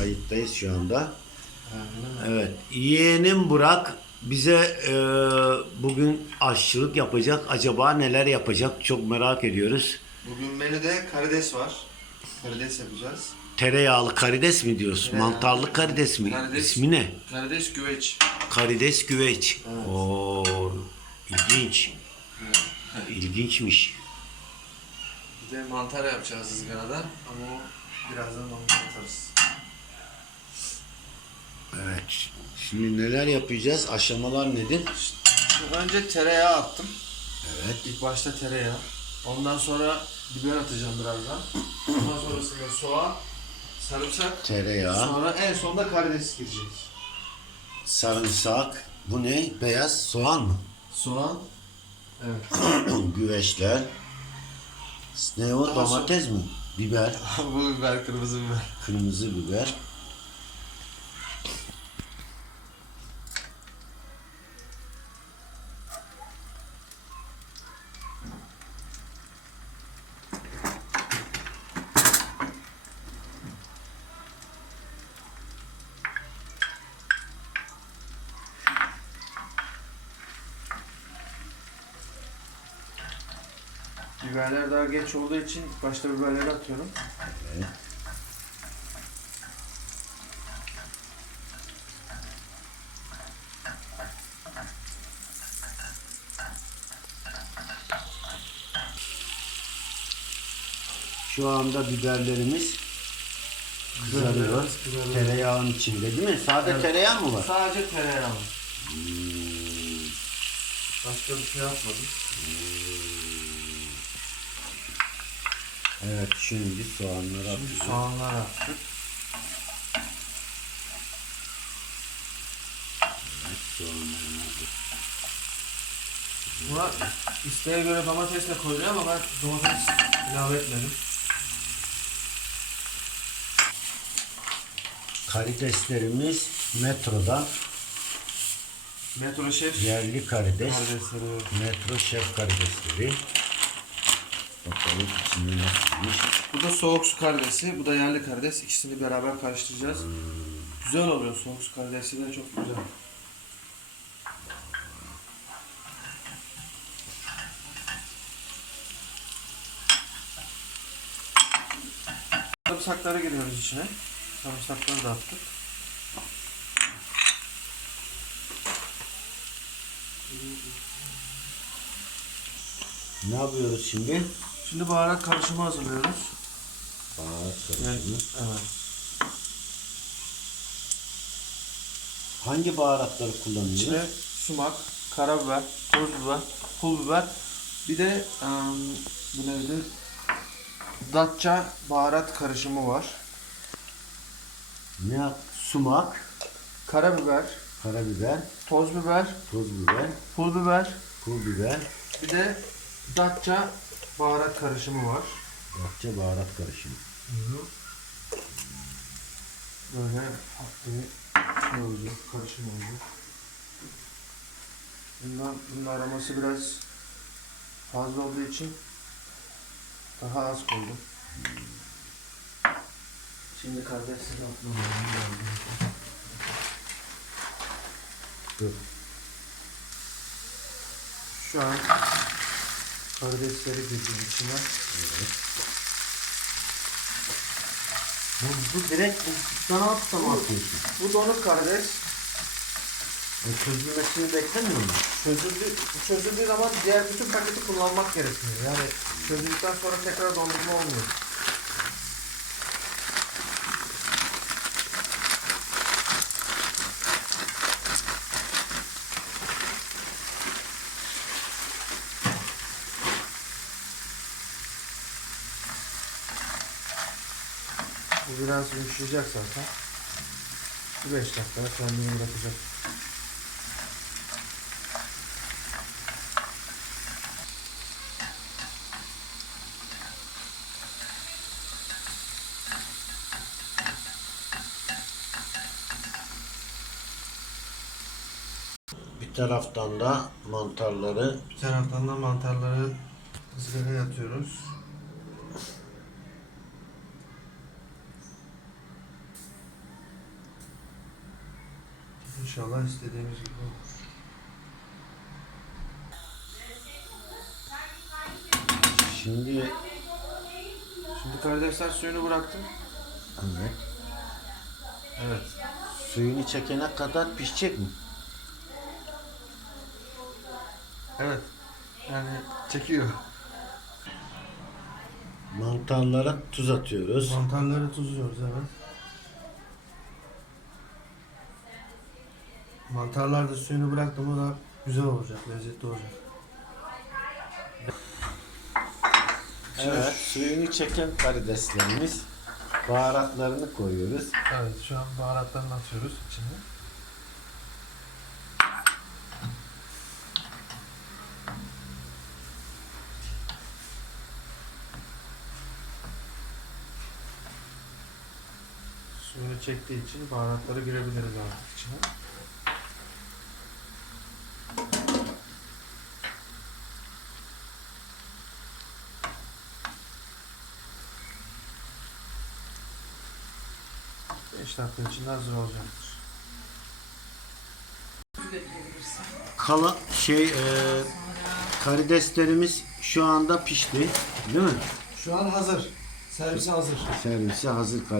Kayıttayız şu anda. Evet. Yeğenim Burak bize e, bugün aşçılık yapacak. Acaba neler yapacak? Çok merak ediyoruz. Bugün menüde karides var. Karides yapacağız. Tereyağlı karides mi diyorsun? Tereyağlı. Mantarlı karides mi? Karides. İsmi ne? Karides güveç. Karides güveç. Evet. Oo, ilginç. İlginçmiş. Bir de mantar yapacağız ızgarada. Ama o birazdan onu atarız. Evet. Şimdi neler yapacağız? Aşamalar nedir? Şimdi önce tereyağı attım. Evet. İlk başta tereyağı. Ondan sonra biber atacağım birazdan. Ondan sonrasında soğan, sarımsak. Tereyağı, Sonra en sonunda karides girecek. sarımsak. Bu ne? Beyaz soğan mı? Soğan. Evet. Güveçler. Ne o? Domates mi? Biber. Bu biber kırmızı biber. Kırmızı biber. Biberler daha geç olduğu için ilk başta biberleri atıyorum. Evet. Şu anda biberlerimiz kızarıyor. Tereyağın içinde değil mi? Sade Evet. tereyağı mı var? Sadece tereyağı. Hmm. Başka bir şey yapmadım. Evet şimdi soğanları Şimdi atıyoruz. soğanlar attık. Atıyoruz. Buna isteğe göre domates de koyuluyor ama ben domates ilave etmedim. Karideslerimiz metrodan Metro şef yerli karides. karidesleri. Metro şef karidesleri. Bakalım içinde nasılmış. Bu da soğuk su karidesi, bu da yerli karides. İkisini beraber karıştıracağız. Güzel oluyor soğuk su karidesi de çok güzel. Sarımsakları giriyoruz içine. Sarımsakları da attık. Ne yapıyoruz şimdi? Şimdi baharat karışımı hazırlıyoruz. Baharat karışımı. evet. Hangi baharatları kullanıyoruz? İçine sumak, karabiber, toz biber, pul biber. Bir de em, bu neydi? Datça baharat karışımı var. Ne? Sumak, Karabiber, karabiber, toz biber, toz biber, pul biber. pul biber, Bir de Datça baharat karışımı var. bahçe baharat karışımı. Böyle farklı bir şey olacak, karışım olacak. Bundan, bunun aroması biraz fazla olduğu için daha az koydum. Şimdi atmam lazım. Dur. Şu an karidesleri girdim içine. Bu, bu direkt bu sana atıp mı atıyorsun? Bu donuk karides. E, çözülmesini beklemiyor musun? Çözüldü, çözüldüğü zaman diğer bütün paketi kullanmak gerekiyor. Yani çözüldükten sonra tekrar dondurma olmuyor. Bu biraz yumuşayacak zaten. Bir 5 dakika kendini bırakacak. Bir taraftan da mantarları Bir taraftan da mantarları ızgaraya atıyoruz. İnşallah istediğimiz gibi olur. Şimdi Şimdi karidesler suyunu bıraktım. evet. Evet. Suyunu çekene kadar pişecek mi? Evet. Yani çekiyor. Mantarlara tuz atıyoruz. Mantarları tuzluyoruz evet. Mantarlar da suyunu bıraktı mı da güzel olacak, lezzetli olacak. Evet, suyunu çeken karideslerimiz. Baharatlarını koyuyoruz. Evet, şu an baharatlarını atıyoruz içine. Suyunu çektiği için baharatları girebiliriz artık içine. Beş dakika içinde hazır olacaktır. Kala şey e, karideslerimiz şu anda pişti. Değil mi? Şu an hazır. Servise hazır. Servise hazır karides.